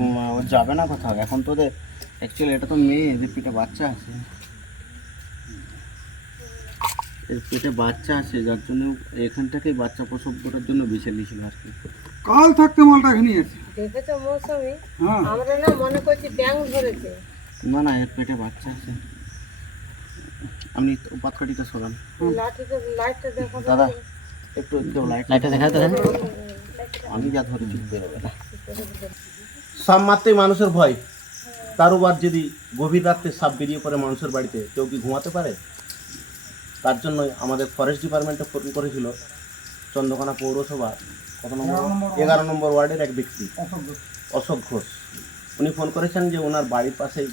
উম, ও যাবে না কোথাও। এখন তোদের অ্যাকচুয়ালি এটা তো মেয়ে পেটে বাচ্চা আছে। এর পেটে বাচ্চা আছে যার জন্য এখান থেকেই বাচ্চা প্রসব করার জন্য বেছে নিয়েছিল আর কি। কাল থাকতে মালটা এখানে আছে। দেখেছ মৌসুমি? হ্যাঁ। আমরা না মনে করছি ব্যাং ধরেছে। না না এর পেটে বাচ্চা আছে। আপনি পাতকাঠিটা সরান লাঠিতে লাইটটা দেখো দাদা একটু কেউ লাইটটা দেখা তো আমি যা ধরে চুপ বেরোবে না? সাপ মারতেই মানুষের ভয়। তার উপর যদি গভীর রাত্রে সাপ বেরিয়ে পড়ে মানুষের বাড়িতে কেউ কি ঘুমাতে পারে? তার জন্যই আমাদের ফরেস্ট ডিপার্টমেন্টে ফোন করেছিল চন্দ্রকোনা পৌরসভা কত নম্বর এগারো নম্বর ওয়ার্ডের এক ব্যক্তি অশোক ঘোষ। উনি ফোন করেছেন যে ওনার বাড়ির পাশেই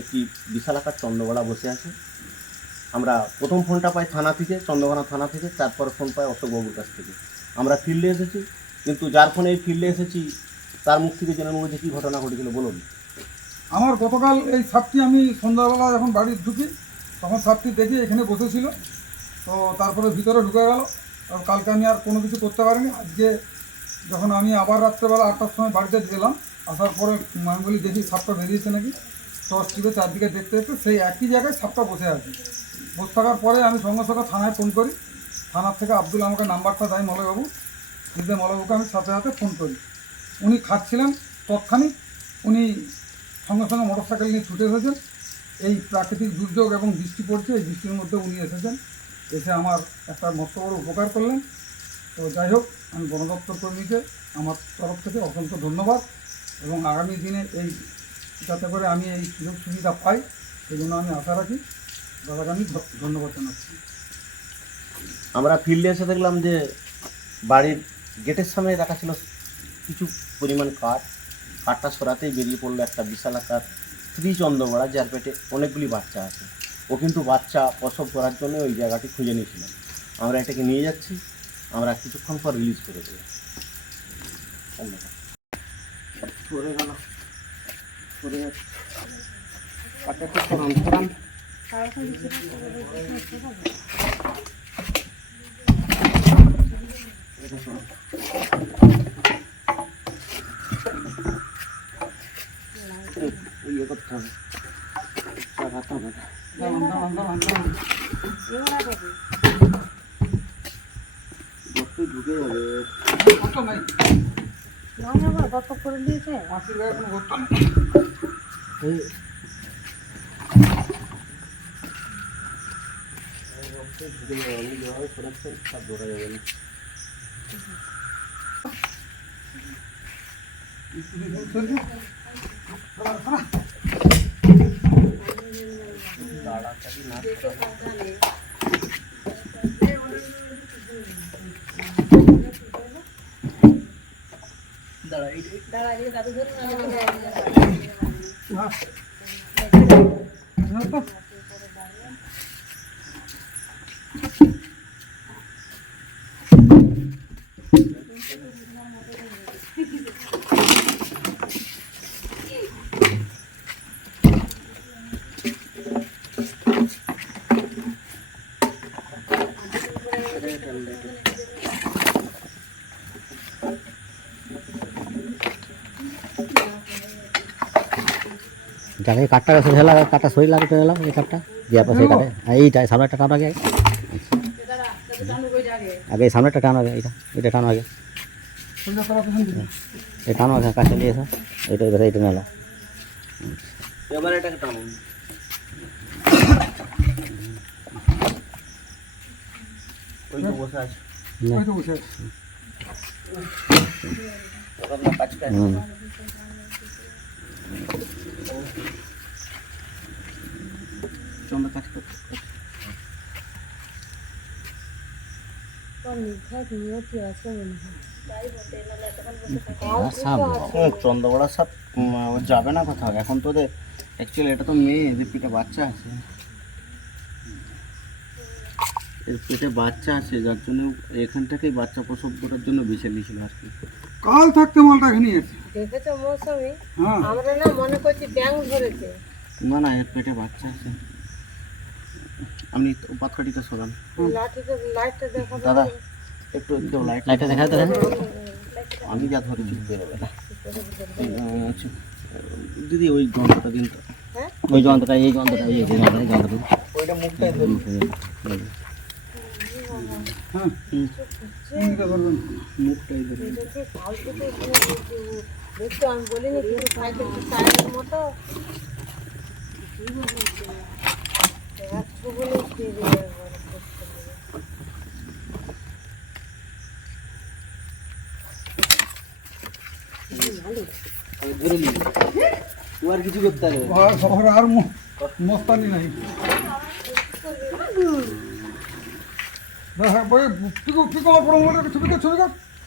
একটি বিশাল আকার চন্দ্রগড়া বসে আছে। আমরা প্রথম ফোনটা পাই থানা থেকে, চন্দ্রকোনা থানা থেকে, তারপর ফোন পাই অশোকবাবুর কাছ থেকে। আমরা ফিল্ডে এসেছি, কিন্তু যার ফোনে এই ফিল্ডে এসেছি, তার মুখ থেকে জেনে নেব যে কী ঘটনা ঘটেছিল, বলুন। আমার গতকাল এই সাপটি আমি সন্ধ্যাবেলা যখন বাড়ি ঢুকি, তখন সাপটি দেখি এখানে বসেছিল। তো তারপরে ভিতরে ঢুকে গেল। কালকে আমি আর কোনো কিছু করতে পারিনি। আজকে যখন আমি আবার রাত্রেবেলা আটটার সময় বাড়িতে গেলাম, আসার পরে আমি বলি, দেখি সাপটা বেরিয়েছে নাকি? টর্চ টিপে চারদিকে দেখতে দেখতে সেই একই জায়গায় সাপটা বসে আছে। বসে থাকার পরে আমি সঙ্গে সঙ্গে থানায় ফোন করি। থানার থেকে আব্দুল আমাকে নাম্বারটা দেয় মলয়বাবু। দিতে মলয়বাবুকে আমি সাথে সাথে ফোন করি। উনি খাচ্ছিলেন তৎক্ষণিক। উনি সঙ্গে সঙ্গে মোটরসাইকেল নিয়ে ছুটে এসেছেন। এই প্রাকৃতিক দুর্যোগ এবং বৃষ্টি পড়ছে, এই বৃষ্টির মধ্যে উনি এসেছেন। এসে আমার একটা মস্ত বড় উপকার করলেন। তো যাই হোক, আমি বন দপ্তর কর্মীকে আমার তরফ থেকে অসংখ্য ধন্যবাদ এবং আগামী দিনে এই, যাতে করে আমি এই সুযোগ সুবিধা পাই জন্য আমি আশা রাখি দাদাকে আমি ধন্যবাদ জানাচ্ছি। আমরা ফিল্ডে এসে দেখলাম যে বাড়ির গেটের সামনে রাখা ছিল কিছু পরিমাণ কাঠ। কাঠটা সরাতেই বেরিয়ে পড়ল একটা বিশাল আকার স্ত্রী চন্দ্রবড়া যার পেটে অনেকগুলি বাচ্চা আছে। ও কিন্তু বাচ্চা প্রসব করার জন্য ওই জায়গাটি খুঁজে নিয়েছিল। আমরা এটাকে নিয়ে যাচ্ছি। আমরা কিছুক্ষণ পর রিলিজ করে দেবো। ধন্যবাদ। গেল। কাটাটা সরান সরান এটা সরান। এই, ইয়ে করতে হবে লাগাতে হবে দাঁড়ান দাঁড়ান দাঁড়ান দাঁড়ান যতই ঢুকে যাবে গর্ত নাই নয় আবার গত করে দিয়েছে মাটির গায়ে কোনো গর্ত নেই এই ঢুকে যাবে আমি যেভাবে সরাচ্ছেন সব ধরা যাবে না যাকে কাঠটা সোজা লাগা কাঠটা সই লাগে চলে এলাম এই কাঠটা। যে আপনার সেই কাঠে আর এইটা সামনেটা টানো আগে। আগে এই সামনেটা টানো আগে এইটা এটা টানো আগে। সোজা করা পেছন দিকে এই টানো আগে কাছে নিয়ে এসো। এইটা এবার এইটা নিয়ে এলাম এবার এটাকে টানুন ওই তো বসে আছে। ওই তো বসে আছে। নির্ঘাত নিয়তি আছে মনে হয়। আর সাপ সব যাবে না কোথাও? এখন তোদের অ্যাকচুয়ালি এটা তো মেয়ে এদের পেটে বাচ্চা আছে। এর পেটে বাচ্চা আছে যার জন্য এখান থেকেই বাচ্চা প্রসব করার জন্য বেছে নিয়েছিল আর কি। কাল থাকতে মালটা এখানে আছে। দেখেছ মৌসুমি? হ্যাঁ। আমরা না মনে করছি ব্যাং ধরেছে। না না এর পেটে বাচ্চা আছে। আপনি পাতকাঠিটা সরান দাদা একটু কেউ লাইট লাইটটা দেখা দেখো আমি যা ধরেছি বেরোবে না। আচ্ছা। দিদি ওই গন্ধটা দিন তো। ওই যন্ত্রটা এই যন্ত্রটা এই যন্ত্রটা এই যন্ত্রটা। ওইটা মুখটাই ধরুন। হ্যাঁ মুখটাই ধরুন দেখে কাল থেকে এখানে দেখছি আমি বলিনি কিন্তু টায়ারের মতো। কি বলেছে? একশো বলে ফিরে একবারে করতে হবে। আমি ধরে নিই ও আর কিছু করতে হবে শহরে আর মস্তানি নাই ছবি কর ছবি কর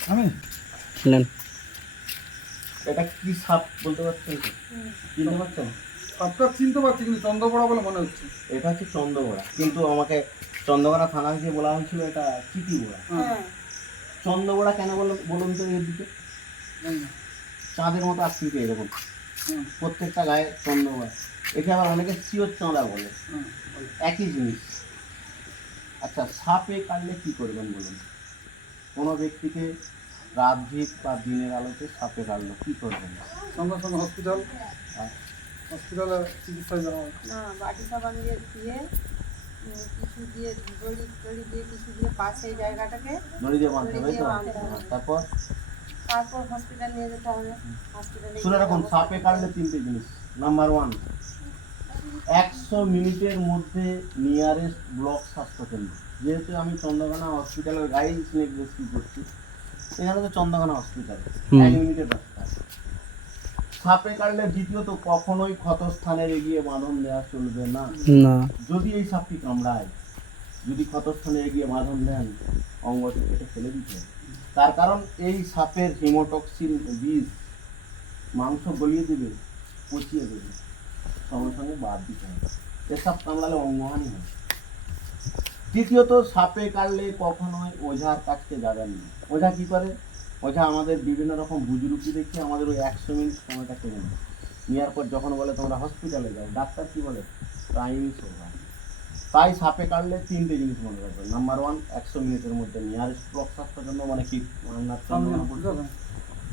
আমি? নেন। এটা কি সাপ বলতে পারছেন? চিনতে পারছেন? আপনার চিনতে পারছি কিন্তু চন্দ্রপড়া বলে মনে হচ্ছে। এটা হচ্ছে চন্দ্রগোড়া কিন্তু আমাকে চন্দ্রগোড়া থানা থেকে বলা হয়েছিল এটা চিটিগোড়া হ্যাঁ। চন্দ্রগোড়া কেন বলো বলুন তো এর দিকে? চাঁদের মতো আকৃতি এরকম। হুম, প্রত্যেকটা গায়ে চন্দ্রগোড়া একে আবার অনেকে চিওর চাঁদা বলে। একই জিনিস। আচ্ছা সাপে কাটলে কি করবেন বলুন? কোনো ব্যক্তিকে রাত ভিত বা দিনের আলোতে সাপে কাটলো কি করবেন সঙ্গে সঙ্গে হসপিটাল হসপিটালে চিকিৎসায় যাওয়া হয়। না বাটি সাবান দিয়ে দিয়ে কিছু দিয়ে দড়ি দড়ি দিয়ে কিছু দিয়ে পাশে জায়গাটাকে দড়ি দিয়ে বাঁধতে হবে তো? বাঁধতে হবে। হ্যাঁ, তারপর? তারপর হসপিটাল নিয়ে যেতে হবে। হসপিটালে শুনে রাখুন সাপে কাটলে তিনটে জিনিস। নাম্বার ওয়ান একশো মিনিটের মধ্যে নিয়ারেস্ট ব্লক স্বাস্থ্যকেন্দ্র। যেহেতু আমি চন্দ্রকোনা হসপিটালের গাড়ি স্নেক রেস্কিউ করছি এখানে তো চন্দ্রকোনা হসপিটাল। এক মিনিটের রাস্তা। সাপে কাটলে দ্বিতীয়ত কখনোই ক্ষতস্থানের এগিয়ে বাঁধন দেওয়া চলবে না। যদি এই সাপটি কামড়ায় যদি ক্ষতস্থানে এগিয়ে বাঁধন দেন অঙ্গটি কেটে ফেলে দিতে তার কারণ এই সাপের হিমোটক্সিন বিষ মাংস গলিয়ে দেবে পচিয়ে দেবে। সঙ্গে সঙ্গে বাদ দিতে হবে। এসব কামড়ালে অঙ্গহানি হয়। তৃতীয়ত সাপে কাটলে কখনোই ওঝার কাছকে যাবেন না ওঝা কি করে? ওঝা আমাদের বিভিন্ন রকম বুজরুকি দেখে আমাদের ওই একশো মিনিট সময়টা কেড়ে নেয়। নেওয়ার পর যখন বলে তোমরা হসপিটালে যাও ডাক্তার কি বলে? টাইম ওভার তাই সাপে কাটলে তিনটে জিনিস মনে রাখবেন নাম্বার ওয়ান একশো মিনিটের মধ্যে নিয়ারেস্ট স্বাস্থ্যের জন্য মানে কি? পর্যন্ত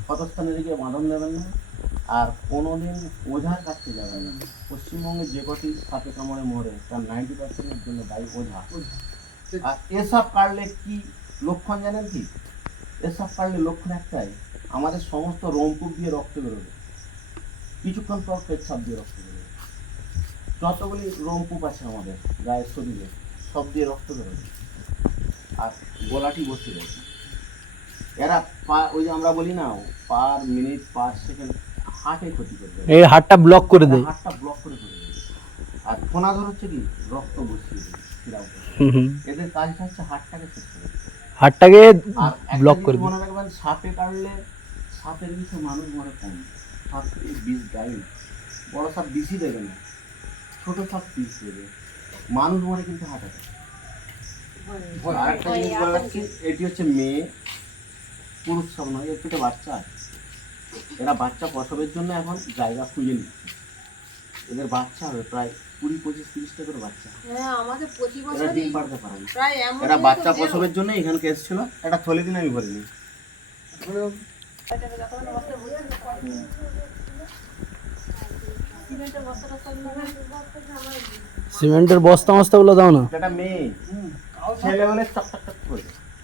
ক্ষতস্থানের দিকে বাঁধন দেবেন না। আর কোনোদিন ওঝার কাছে যাবে না। পশ্চিমবঙ্গে যে কটি সাপে কামড়ে মরে, তার নাইনটি পার্সেন্টের জন্য দায়ী ওঝা। আর এসব কাটলে কি লক্ষণ জানেন কি? এসব কাটলে লক্ষণ একটাই, আমাদের সমস্ত রোমকূপ দিয়ে রক্ত বেরোবে। কিছুক্ষণ পর পেচ্ছাপ দিয়ে রক্ত বেরোবে। যতগুলি রোমকূপ আছে আমাদের, গায়ের শরীরে, সব দিয়ে রক্ত বেরোবে। আর গলাটি বসে যাবে। এরা পা, ওই যে আমরা বলি না, পার মিনিট, পার সেকেন্ড হার্টে ক্ষতি এই হাতটা ব্লক করে দেয়। হার্টটা ব্লক করে দেবে আর ফোনাধর হচ্ছে কি? রক্ত বসিয়ে এদের কাজটা হচ্ছে শেষ করে আর একটা ব্লক করে দেয়। মনে রাখবেন সাপে কাটলে সাপের বিষে মানুষ মরে কম। সাপ বিষ দেয় বড় সাপ বিষই দেবে না। ছোট সাপ বিষ দেবে। মানুষ মরে কিন্তু অ্যাটাক আর একটা জিনিস বলে এটি হচ্ছে মেয়ে। পুরুষ সব নয় এর পেটে বাচ্চা আছে। এরা বাচ্চা প্রসবের জন্য এখন জায়গা খুঁজে নিচ্ছে এদের বাচ্চা হবে প্রায় কুড়ি পঁচিশ তিরিশটা করে বাচ্চা হ্যাঁ আমাদের প্রতি এরা ডিম পাড়তে পারে না এরা বাচ্চা প্রসবের জন্য এখানকে এসেছিল একটা থলে দিন আমি নিই সিমেন্টের বস্তা মস্তাগুলো দাও না এটা মেয়ে ছেলে হলে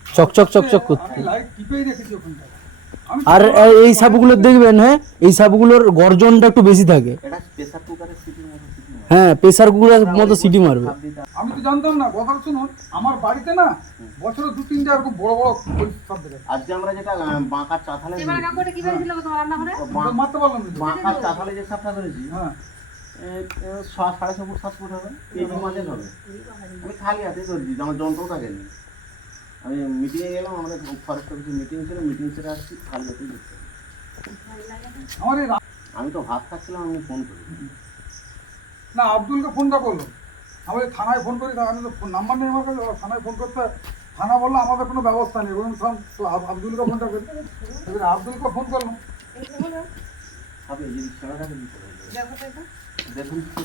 চকচক চকচক করতে লাইট টিপেই রেখেছি ওখানটা আমি আর এই সাপগুলো দেখবেন হ্যাঁ? এই সাপগুলোর গর্জনটা একটু বেশি থাকে। হ্যাঁ প্রেসার কুকারের মতো সিটি মারবে। আমি তো জানতাম না কথা শুনুন। আমার বাড়িতে না বছরে দু তিনটে এরকম বড় বড় সব দেখে আজকে আমরা যেটা বাঁকার চাথালে এবার কাকুটা কি বেরিয়েছিল তোমার রান্নাঘরে? মারতে পারলাম না। বাঁকার চাথালে যে সাপটা ধরেছি হ্যাঁ। সাড়ে ছ ফুট সাত ফুট হবে। এই মাঝে হবে আমি খালি হাতে ধরেছি আমার যন্ত্র থাকে নি আমি মিটিংয়ে গেলাম আমাদের ফরেস্ট অফিসে মিটিং ছিল মিটিং সেরে আসছি কাল যেতেই দেখতে। আমার এই আমি তো ভাত খাচ্ছিলাম আমি ফোন করি। না আব্দুলকে ফোনটা করল আমি ওই থানায় ফোন করি আমি তো ফোন নাম্বার নেই আমার কাছে থানায় ফোন করতে থানা বলল আমাদের কোনো ব্যবস্থা নেই। বলুন সব তো আব্দুলকে ফোনটা করি এবার আব্দুলকে ফোন করলাম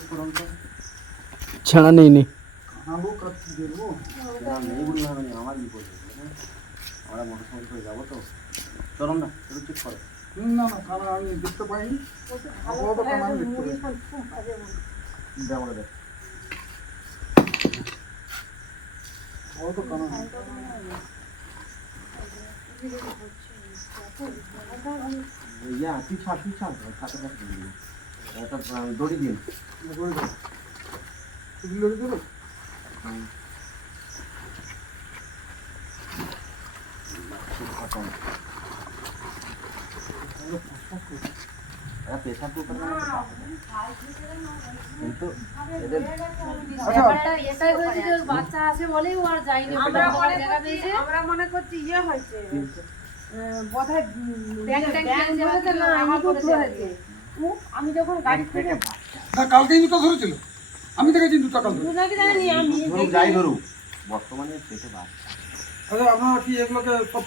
করুন নেই নি। দেখব সেটা নেই বললে হবে না আমার বিপদ? আমরা মোটর সাইকেল করে যাব তো। চলুন না একটু চেক করো। না না থানা আমি দেখতে পাইনি। দেখ ইয়া তুই ছাড় তুই ছাড়। খাতা খাতা দিয়ে দিন। একটা দড়ি দিন দেবো। লড়ে দেবে? বাচ্চা আছে বলেই ও আর যায়নি আমরা মনে করছি পেয়েছে আমরা মনে করছি ইয়ে হয়েছে আমি যখন গাড়ি থেকে না কালকে ধরেছিল। আমি দেখেছি ইঁদুরটা টাকা যাই ধরু বর্তমানে পেটে বাচ্চা। আপনারা কি এগুলোকে সব